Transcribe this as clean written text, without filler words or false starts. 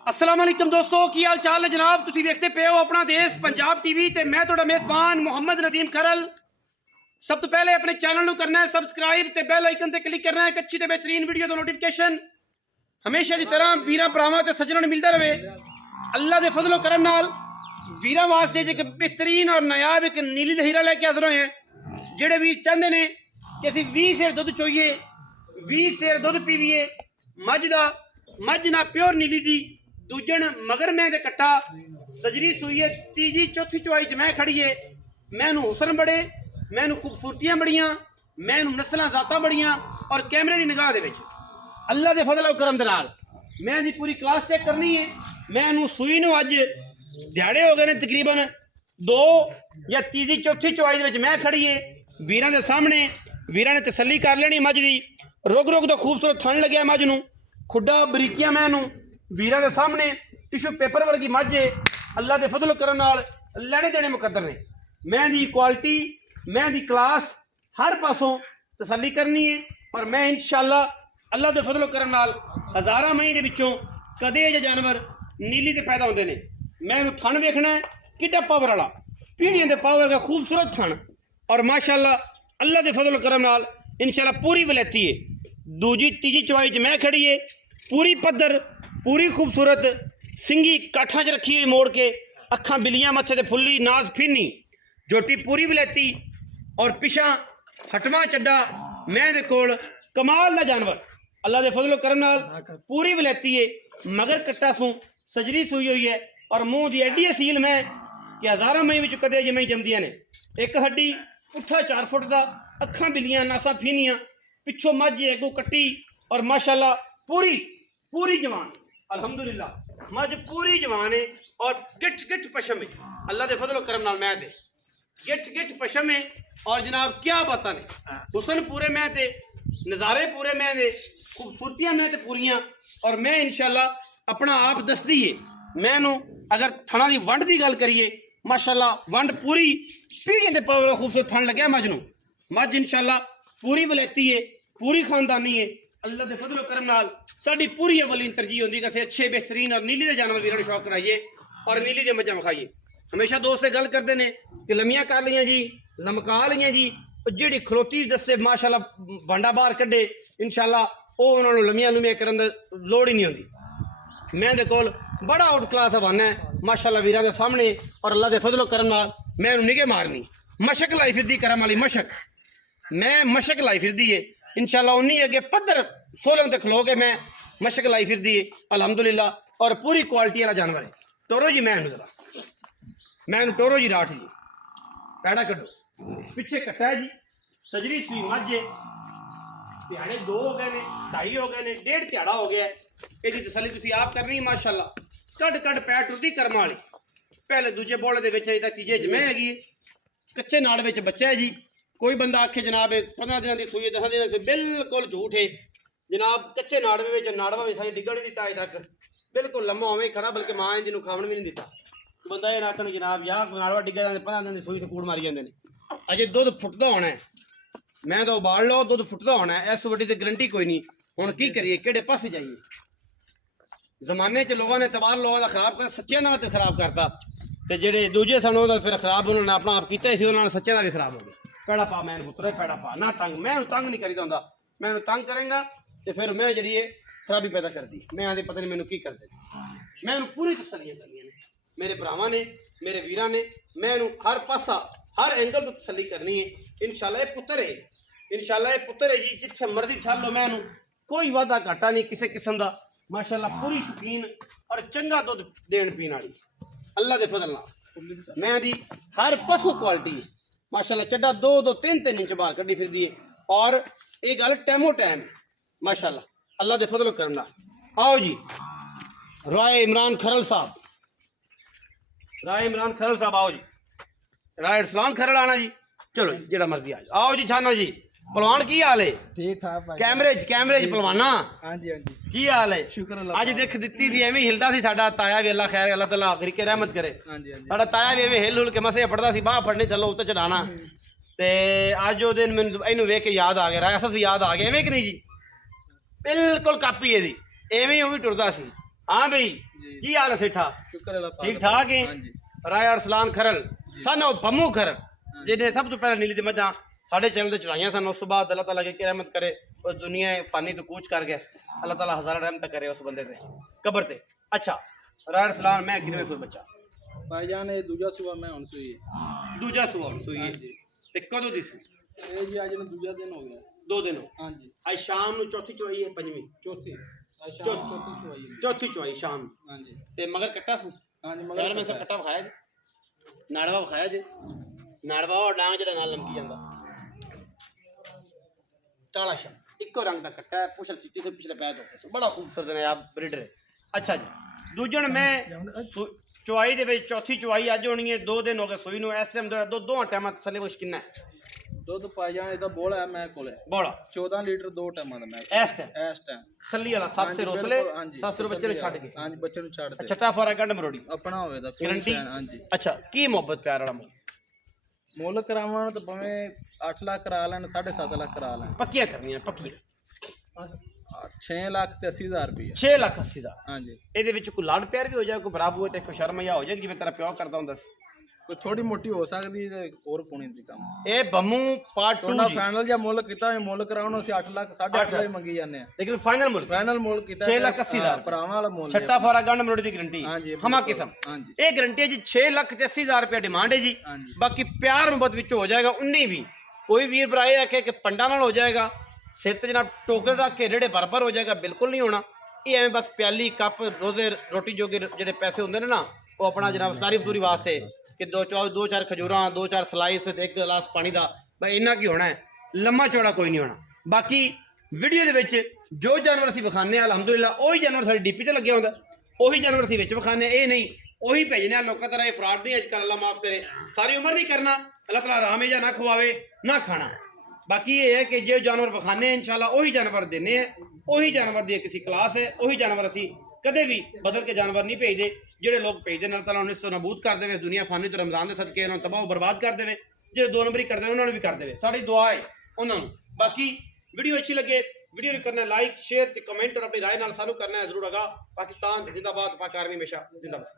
अस्सलाम वालेकुम दोस्तों, की हाल चाल है जनाब। तुसीं वेखते पे हो अपना देश पंजाब टीवी ते मैं तुहाडा मेज़बान मोहम्मद नदीम खरल। सब तो पहले अपने चैनल को करना है सबसक्राइब ते बेल आइकन ते क्लिक करना है एक अच्छी ते बेहतरीन वीडियो दा नोटिफिकेशन हमेशा की तरह वीरां भरावां ते सज्जनां नूं मिलदा रहे। अल्लाह दे फजलो करम नाल वीरां वास्ते एक बेहतरीन और नायाब एक नीली दा हीरा लेके हाज़र होए हैं। जेड़े वीर चाहते ने कि असीं 20 सेर दुध चोईए, 20 सेर दुध पीवीए, मझ ना प्योर नीली दी दूजन मगर मैं दे कट्टा सजरी सूईए, तीजी चौथी चौई च मैं खड़ीए। मैनू हुसन बड़े, मैनू खूबसूरतियां बड़ियां, मैनू नस्लां जातां बड़ियां और कैमरे की निगाह दे विच अल्लाह दे फजल और करम दे नाल मैं दी पूरी क्लास चेक करनी है। मैनू सूई नूं अज दिहाड़े हो गए ने तकरीबन 2 या तीजी चौथी चौई दे विच मैं खड़ीए। वीरां दे सामने वीरां ने तसल्ली कर लेनी मझ दी। रुग रुग दा खूबसूरत थण लग्या मझ नूं, खुड्डा बरीकियां मैनू वीरां दे सामने टिशू पेपर वर्गी मझ है। अल्लाह के फजल करम नाल लैने देने मुकद्दर ने। मैं दी क्वालिटी, मैं दी क्लास हर पासों तसल्ली करनी है और मैं इंशाअल्लाह अल्लाह के फजल करम नाल हज़ारां मई दे विचों कदे ये जानवर नीली ते पैदा होंदे ने। मैं थण वेखना है किड्डा पावर वाला, पीढ़ियां दे पावर का खूबसूरत थण और माशाअल्लाह अल्लाह के फजल करम नाल इंशाअल्लाह पूरी वलैती है। दूजी तीजी चवाई च मैं खड़ी है, पूरी पद्धर, पूरी खूबसूरत, सिंगी काठा च रखी हुई मोड़ के, अखां बिलियां मत्थे ते फुल्ली, नाज फिनी, जोटी पूरी वलैती और पिछा हटवा चड्डा मैं दे कोल कमाल दा जानवर अल्लाह दे फजलो करम नाल पूरी वलैती है। मगर कट्टा सूं सजरी सूई हुई है और मुंह दी एडी असील मैं कि हज़ारां मई विच कदे जमें जमदियां ने। एक हड्डी, पुट्ठा 4 फुट दा, अखां बिलियां, नासा फीनियां, पिछों मझ अगों कट्टी और माशाअल्लाह पूरी जवान अल्हम्दुलिल्लाह मझ पूरी जवान है और गिठ गिठ पशम है। अल्लाह के फजलो करम नाल मैं दे गिठ गिठ पशम है और जनाब क्या बातां ने, हुसन पूरे मैं ते, नज़ारे पूरे मैं दे, खूबसूरतियां मैं ते पूरियां और मैं इंशाअल्लाह अपना आप दसदी है। मैनू अगर थणा की वंड की गल करिए माशाअल्लाह वंड पूरी पीढ़ियां दे पावर खूबसूरत थण लग्या मझ नूं। मझ इंशाअल्लाह पूरी वलैती है, पूरी खानदानी है। अल्लाह के फजलो करम नाल साडी पूरी अवलीन तरजीह होंदी कि असीं अच्छे बेहतरीन और नीली दे जानवर वीरां नूं शौक कराइए और नीली दे मझां विखाइए। हमेशा दोस्त गल करते हैं कि लम्मियां कर लियां जी, लमका लियां जी, जिहड़ी खलोती दस्ते माशाअल्लाह भांडा बाहर कड्डे इंशाअल्लाह वो उन्होंने लम्मियां लुमियां करन दी लोड़ ही नहीं होंदी। मैं दे कोल बड़ा आउट क्लास हवाना है माशाअल्लाह वीरां दे सामने और अल्लाह के फजलो करम नाल मैं निगे मारनी मशक लाई फिरदी करम वाली मशक, मैं मशक लाई फिरदी है इंशाअल्लाह उन्नी अगे पद्धर सोलों ते खलो के मैं मशक लाई फिरदी है अल्हम्दुलिल्लाह और पूरी क्वालिटी वाला जानवर है। टोरो जी मैं जरा मैं टोरो जी राठ जी पैड़ा कड्डो, पिछे कट्टा है जी, सजरी सुई मझ है, ध्याड़े 2 हो गए ने, 2.5 हो गए ने, 1.5 ध्याड़ा हो गया है। ये तसली तुसीं आप करनी है माशाअल्लाह। कड पैर टुरदी कर्म वाली, पहले दूजे बोले दे विच तीजे च मैं हैगी, कच्चे नाड़ विच बच्चा है जी। कोई बंदा आखे जनाब 15 दिनों की सूई, 10 दिनों की, बिल्कुल झूठ है जनाब। कच्चे नाड़वे में नाड़वा भी सारी डिगण नहीं दिता अजे तक, बिल्कुल लम्मा उवें ही खड़ा, बल्कि मां जी खावन भी नहीं दिता। बंदा ये ना आखन जनाब यार नाड़वा डिग्गा 15 दिन की सूई से कूड़ मारी जाते हैं। अजे दुध फुटदा होना है, मैं तो उबाल लो दुध फुटदा होना है, इस वड्डी तो गरंटी कोई नहीं। हुण की करिए, किहड़े पासे जाइए? जमाने च लोगों ने तबार लोगों का खराब कर, सच्चे ना तो खराब करता, तो जेडे दूजे सन वो फिर खराब उन्होंने अपना आप किया, उन्होंने सच्चे का भी खराब हो गया। पैड़ा पा मैं पुत्रे पैड़ा पा ना तंग, मैं तंग नहीं करीदा होंदा, मैं तंग करेंगा तो फिर मैं जी खराबी पैदा कर दी। मैं आदि पता नहीं मैनू की कर दे, मैं पूरी तसलियां करनी ने मेरे भरावां ने, मेरे वीरां ने, मैं हर पासा हर एंगल तो तसली करनी है। इंशाअल्लाह ये पुत्तर है, इंशाअल्लाह ये पुत्तर है जी, जिथे मर्जी ठल लो मैं कोई वादा घाटा नहीं किसी किस्म का। माशाअल्लाह पूरी शौकीन और चंगा दुध देन पीने वाली अल्लाह के फजल नाल मैं दी हर पशु क्वालिटी है माशाअल्लाह। चड्डा 2-2, 3-3 इंच बाहर कड्डी फिरदी है और ये गल टैमो टैम माशाअल्लाह अल्लाह के फजल करम नाल। आओ जी राय इमरान खरल साहब, राय इमरान खरल साहब आओ जी, राय इस्लाम खरल आना जी, चलो जी जेड़ा मर्जी आ जाओ। आओ जी छानो जी, पहलवान की हाल है? ठीक ठाक कैमरे च पहलवाना हाँ जी हाँ जी की हाल है? शुक्र अल्लाह। अज दिख दिती थी एवं हिलदा सी साडा ताया भी, अल्लाह खैर अल्लाह तआला आखिर रहमत करे। हाँ जी हाँ जी साडा ताया भी एवं हिल हुल के मसे पड़दा सी, बाह फड़नी थल्लों उत्ते चढ़ाना ते अज वो दिन मैनूं इहनूं वेख के याद आ गया, रायसस याद आ गया एवं कि नहीं जी? बिल्कुल कापी है एवं ही वो भी टुरदा सी। हाँ भाई की हाल है सेठा? शुक्र अल्लाह पाक ठीक ठाक है। हाँ जी राय अरसलान खरल सन और बमू खरल जिन्हें सब तो पहले नीली दी मझां साढ़े चैनल ते चढ़ाइयां सन। उस तो बाद अल्लाह ताला की रहमत करे उस दुनिया फानी तो कूच कर गया। अल्लाह ताला हज़ार रहमत करे उस बंदे ते कब्र ते। अच्छा राय अरसलान मैं कितने सौ बच्चा भाईजान ये दूजा सुबह मैं हुन सुई दूजा सू हुण सूई हाँ है जी ते कदों दी सी? ये जी आज ने दूजा दिन हो गया 2 दिन हो हाँ जी आज शाम ਨੂੰ चौथी चौई है पंजवीं चौथी आज शाम चौथी। चौथी सुई है चौथी चौई शाम हाँ जी ते मगर कट्टा सू हाँ जी यार मैं सब कट्टा खाया जी नाड़वा खाया जी नाड़वा और डांग जेड़ा नाल लमकी ਜਾਂਦਾ काला शा इको रंग ਦਾ कट्टा है पुछल चिट्टी से पिछले पैर तो बड़ा खूबसूरत है आप ब्रीडर है। अच्छा जी दूजण मैं चुआई ਦੇ ਵਿੱਚ ਚੌਥੀ ਚੁਆਈ ਅੱਜ ਹੋਣੀ ਹੈ 2 ਦਿਨ ਹੋ ਗਏ ਸੂਈ ਨੂੰ। ਇਸ ਟਾਈਮ ਦਾ ਦੋ ਟਾਈਮਾਂ ਤਸੱਲੀ ਕੁਛ ਕਿੰਨਾ ਹੈ? ਦੁੱਧ ਭਾਈਜਾਨ ਇਹਦਾ ਬੋਲਾ ਹੈ ਮੈਂ ਕੋਲੇ ਬੋਲਾ 14 ਲੀਟਰ ਦੋ ਟਾਈਮਾਂ ਦਾ ਮੈਂ ਇਸ ਟਾਈਮ ਇਸ ਟਾਈਮ ਤਸੱਲੀ ਵਾਲਾ 7 ਸੇ ਰੋਕ ਲੈ ਹਾਂਜੀ 7 ਸੇ ਬੱਚੇ ਨੂੰ ਛੱਡ ਕੇ ਹਾਂਜੀ ਬੱਚੇ ਨੂੰ ਛੱਡ ਦੇ ਛੱਟਾ ਫੋਰਾ ਗੰਢ ਮਰੋੜੀ ਆਪਣਾ ਹੋਵੇ ਦਾ ਗਰੰਟੀ। ਹਾਂਜੀ ਅੱਛਾ ਕੀ ਮੁਹੱਬਤ ਪਿਆਰ ਵਾਲਾ ਮੁੱਲ ਕਰਾਉਣ ਤਾਂ ਭਾਵੇਂ 8 ਲੱਖ ਕਰਾ ਲੈਣ 7.5 ਲੱਖ ਕਰਾ ਲੈਣ ਪੱਕੀਆਂ ਕਰਨੀਆਂ ਪੱਕੀਆਂ 6 ਲੱਖ ਤੇ 80,000 ਰੁਪਏ 6 ਲੱਖ 80 ਹਜ਼ਾਰ। ਹਾਂਜੀ ਇਹਦੇ ਵਿੱਚ ਕੋਈ ਲਾਡ ਪਿਆਰ ਵੀ ਹੋ ਜਾਏ ਕੋਈ ਬਰਾਬਰ ਹੋਏ ਤੇ ਕੋਈ ਸ਼ਰਮ ਜਾਂ ਹੋ ਜਾਏ ਜਿਵੇਂ ਤੇਰਾ ਪਿਓ ਕਰਦਾ ਹੁੰਦਾ ਸੀ? ਕੋਈ ਥੋੜੀ ਮੋਟੀ ਹੋ ਸਕਦੀ ਤੇ ਹੋਰ ਪੁਣੀ ਦੀ ਕੰਮ ਇਹ ਬੰਮੂ ਪਾਰਟ 2 ਉਹਨਾਂ ਜੀ ਫਾਈਨਲ ਜਾਂ ਮੁੱਲ ਕੀਤਾ ਮੁੱਲ ਕਰਾਉਣ ਅਸੀਂ 8 ਲੱਖ 8.5 ਲੱਖ ਮੰਗੀ ਜਾਂਦੇ ਆ ਲੇਕਿਨ ਫਾਈਨਲ ਮੁੱਲ ਫਾਈਨਲ ਮੁੱਲ ਕੀਤਾ 6 ਲੱਖ 80 ਹਜ਼ਾਰ ਭਰਾਵਾਂ ਵਾਲਾ ਮੁੱਲ ਛੱਟਾ ਫੋਰਾ ਗੰਢ ਮਰੋੜੀ ਦੀ ਗਰੰਟੀ ਹਾਂਜੀ ਹਮਾ ਕਿਸਮ ਹਾਂਜੀ ਇਹ ਗਰੰਟੀ ਹੈ ਜੀ 6 ਲੱਖ ਤੇ 80 ਹਜ਼ਾਰ ਰੁਪਏ ਡਿਮਾਂਡ ਹੈ ਜੀ। ਹਾਂਜੀ ਬਾਕੀ ਪਿਆਰ ਮੁਹੱਬਤ ਵਿੱਚ ਹੋ ਜਾਏਗਾ 19 ਵੀ ਕੋਈ ਵੀਰ ਭਰਾ ਇਹ ਆਖੇ ਕਿ ਪੰਡਾ ਨਾਲ ਹੋ ਜਾਏਗਾ ਸਿਰ ਤੇ ਜਨਾਬ ਟੋਕਰ ਰੱਖ ਕੇ ਰੇੜੇ ਬਰਬਰ ਹੋ ਜਾਏਗਾ ਬਿਲਕੁਲ ਨਹੀਂ ਹੋਣਾ। ਇਹ ਐਵੇਂ ਬਸ ਪਿਆਲੀ ਕੱਪ ਰੋਜ਼ੇ ਰੋਟੀ ਜੋਗੇ ਜਿਹੜੇ ਪੈਸੇ ਹੁੰਦੇ ਨੇ ਨਾ ਉਹ ਆਪਣਾ ਜਨਾਬ ਤਾਰੀਫ ਦੂਰੀ ਵਾਸਤੇ ਕਿ ਦੋ ਚਾਰ ਖਜੂਰਾਂ 2-4 ਸਲਾਈਸ ਤੇ 1 ਗਲਾਸ ਪਾਣੀ ਦਾ ਬਸ ਇੰਨਾ ਕੀ ਹੋਣਾ ਹੈ ਲੰਮਾ ਚੌੜਾ ਕੋਈ ਨਹੀਂ ਹੋਣਾ। ਬਾਕੀ ਵੀਡੀਓ ਦੇ ਵਿੱਚ ਜੋ ਜਾਨਵਰ ਅਸੀਂ ਵਿਖਾਉਂਦੇ ਹਾਂ ਅਲਹਮਦੁਲਿਲਾ ਉਹੀ ਜਾਨਵਰ ਸਾਡੀ ਡੀਪੀ ਤੇ ਲੱਗਿਆ ਹੁੰਦਾ ਉਹੀ ਜਾਨਵਰ ਅਸੀਂ ਵਿੱਚ ਵਿਖਾਉਂਦੇ ਇਹ ਨਹੀਂ ਉਹੀ ਭੇਜਨੇ ਆ ਲੋਕਾਂ ਤਰ੍ਹਾਂ। ਇਹ ਫਰਾਡ ਨਹੀਂ ਅੱਜ ਕੱਲ੍ਹ ਅੱਲਾ ਮਾਫ ਕਰੇ ਸਾਰੀ ਉਮਰ ਨਹੀਂ ਕਰਨਾ ਅੱਲਾਹ ਤਾਲਾ ਆਰਾਮ ਜਾਂ ਨਾ ਖਵਾਵੇ ਨਾ ਖਾਣਾ। ਬਾਕੀ ਇਹ ਹੈ ਕਿ ਜੋ ਜਾਨਵਰ ਵਿਖਾਉਂਦੇ ਆ ਇਨਸ਼ਾਅੱਲਾ ਉਹੀ ਜਾਨਵਰ ਦਿੰਦੇ ਆ ਉਹੀ ਜਾਨਵਰ ਦੀ ਕਿਸੇ ਕਲਾਸ ਹੈ ਉਹੀ ਜਾਨਵਰ ਅਸੀਂ ਕਦੇ ਵੀ ਬਦਲ ਕੇ ਜਾਨਵਰ ਨਹੀਂ ਭੇਜਦੇ। ਜਿਹੜੇ ਲੋਕ ਭੇਜਦੇ ਨਾਲ ਤਾਲਾ ਉਹਨਾਂ ਤੋਂ ਨਬੂਦ ਕਰ ਦੇਵੇ ਦੁਨੀਆ ਫਾਨੀ ਤੋਂ ਰਮਜ਼ਾਨ ਦੇ ਸਦਕੇ ਉਹਨਾਂ ਨੂੰ ਤਬਾਹ ਬਰਬਾਦ ਕਰ ਦੇਵੇ। ਜਿਹੜੇ 2 ਨੰਬਰੀ ਕਰਦੇ ਉਹਨਾਂ ਨੂੰ ਵੀ ਕਰ ਦੇਵੇ। ਸਾਡੀ ਦੁਆ ਹੈ ਉਹਨਾਂ ਨੂੰ। ਬਾਕੀ ਵੀਡੀਓ ਅੱਛੀ ਲੱਗੇ ਵੀਡੀਓ ਨੂੰ ਕਰਨਾ ਲਾਈਕ शेयर ਤੇ ਕਮੈਂਟ और अपनी राय ਨਾਲ ਸਾਨੂੰ ਕਰਨਾ ਹੈ ਜ਼ਰੂਰ। ਅਗਾ पाकिस्तान जिंदाबाद पाक आर्मी हमेशा जिंदाबाद।